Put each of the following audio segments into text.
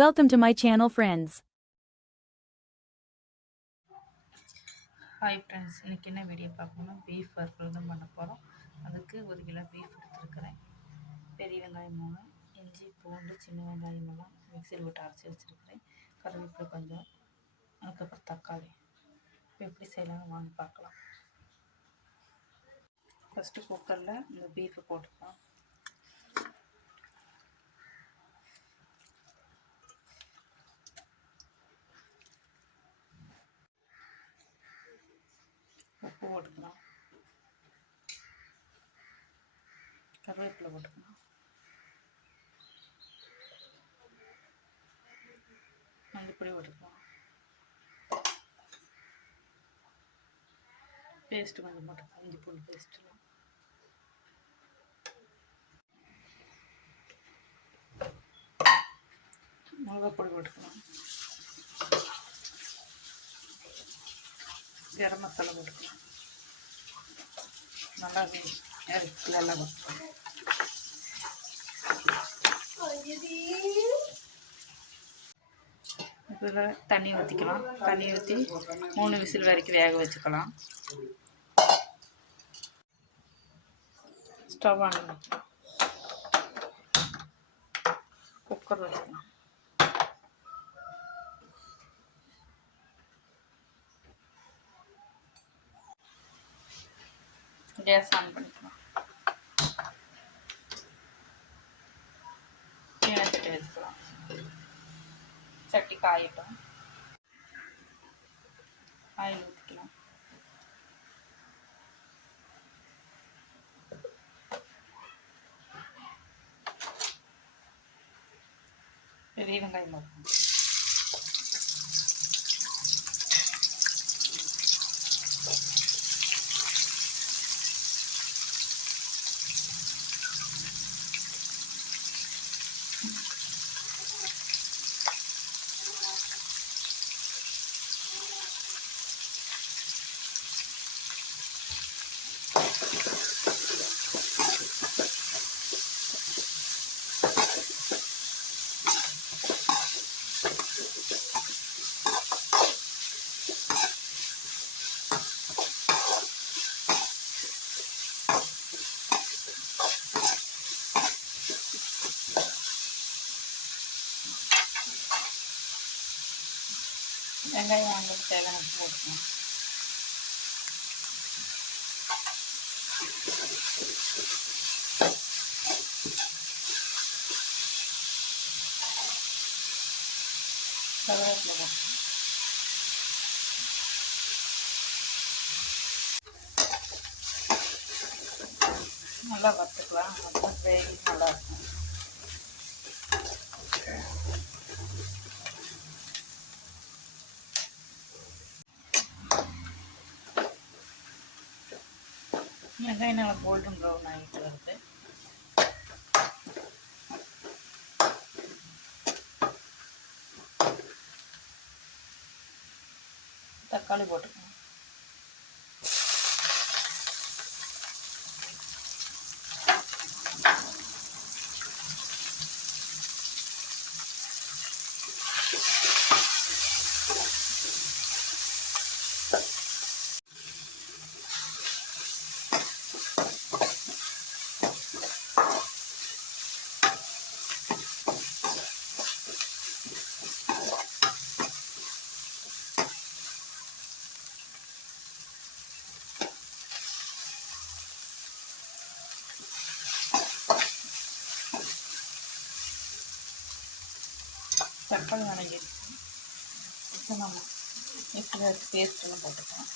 Welcome to my channel, friends. Hi friends, இன்றைக்கி என்ன video பார்க்கணும்னா பீஃப் வறுவல் தான் பண்ண போகிறோம். அதுக்கு 1 கிலோ பீஃப் எடுத்துருக்கிறேன். பெரிய வெங்காயம் 3, இஞ்சி பூண்டு சின்ன வெங்காயம் எல்லாம் மிக்சியில் போட்டு அரைச்சி வச்சுருக்கிறேன். கருவேப்பிலை கொஞ்சம், அதுக்கப்புறம் தக்காளி. இப்போ எப்படி செய்யலாம்னு வாங்கி பார்க்கலாம். ஃபஸ்ட்டு குக்கரில் இந்த பீஃபை போட்டுக்கலாம். உப்பு போட்டுக்கலாம், கருவேப்பிலை போட்டுக்கலாம், மல்லிப்பொடி போட்டுக்கலாம், பேஸ்ட்டு கொஞ்சம் போட்டுக்கலாம், இஞ்சி பூண்டு பேஸ்ட்டுலாம், மிளகாப்பொடி போட்டுக்கலாம், கரம் மசாலா போட்டுக்கலாம். நல்லா எல்லாம் போட்டுக்கலாம். இதில் தண்ணி ஊற்றிக்கலாம். தண்ணி ஊற்றி 3 விசில் வரைக்கும் வேக வச்சுக்கலாம். ஸ்டவ் ஆன் பண்ணிக்கலாம். குக்கர் வச்சுக்கலாம். கேஸ் ஆன் பண்ணிக்கலாம். சட்டி வச்சுக்கலாம். சட்டி காயட்டும். ஆயில் ஊற்றிக்கலாம். பெரிய வெங்காயம் போடணும். வெங்காயம் வாங்கிட்டு தேவையான போட்டுக்கணும். கருவேப்பிலை நல்லா வறுத்துக்கலாம். அப்போ கிரேவி நல்லாயிருக்கும். வெங்காயம் நல்லா கோல்டன் ப்ரௌன் ஆகிட்டு வருது. தக்காளி போட்டுக்கணும். தக்காளி வணங்கிடுச்சு. இப்போ நம்ம மிக்ஸியில் பேஸ்ட்டெல்லாம் போட்டுக்கலாம்.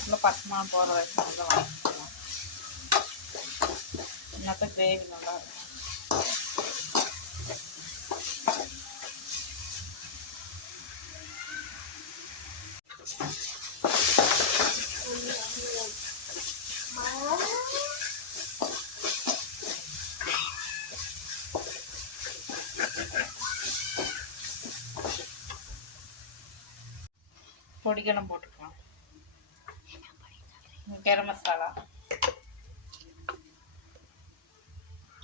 நல்லா பச்சமாக போகிற வரைக்கும் நல்லா வதக்கிக்கலாம். இன்னொரு கிரேவி நல்லா இருக்கும். பொடிகளும் போட்டுக்கலாம். கரம் மசாலா,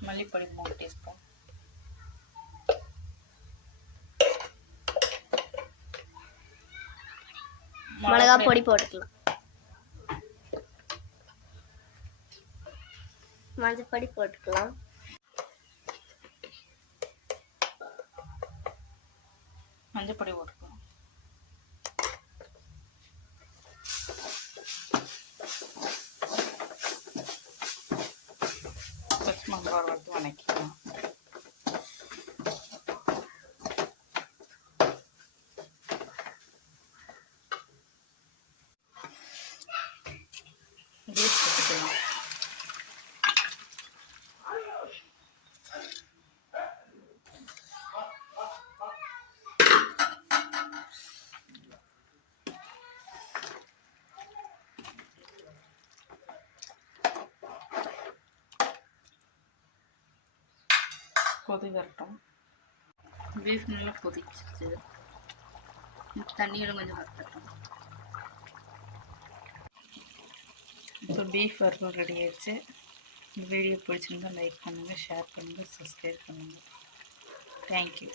மல்லிப்பொடி 3 டீஸ்பூன், மிளகா பொடி போட்டுக்கலாம், மஞ்சள் பொடி போட்டுக்கலாம், மஞ்சள் பொடி போட்டுக்கலாம், பச்சை மிளகாய் வறுத்து வதக்கிக்கலாம். பீஃப் போட்டுக்கலாம். கொதி வரட்டும். பீஃப் நல்லா கொதிச்சிச்சு, தண்ணியிலும் கொஞ்சம் வறுத்தட்டும். இப்போ பீஃப் வறுவல் ரெடி ஆயிடுச்சு. இந்த வீடியோ பிடிச்சிருந்தா லைக் பண்ணுங்கள், ஷேர் பண்ணுங்கள், சப்ஸ்கிரைப் பண்ணுங்கள். தேங்க்யூ.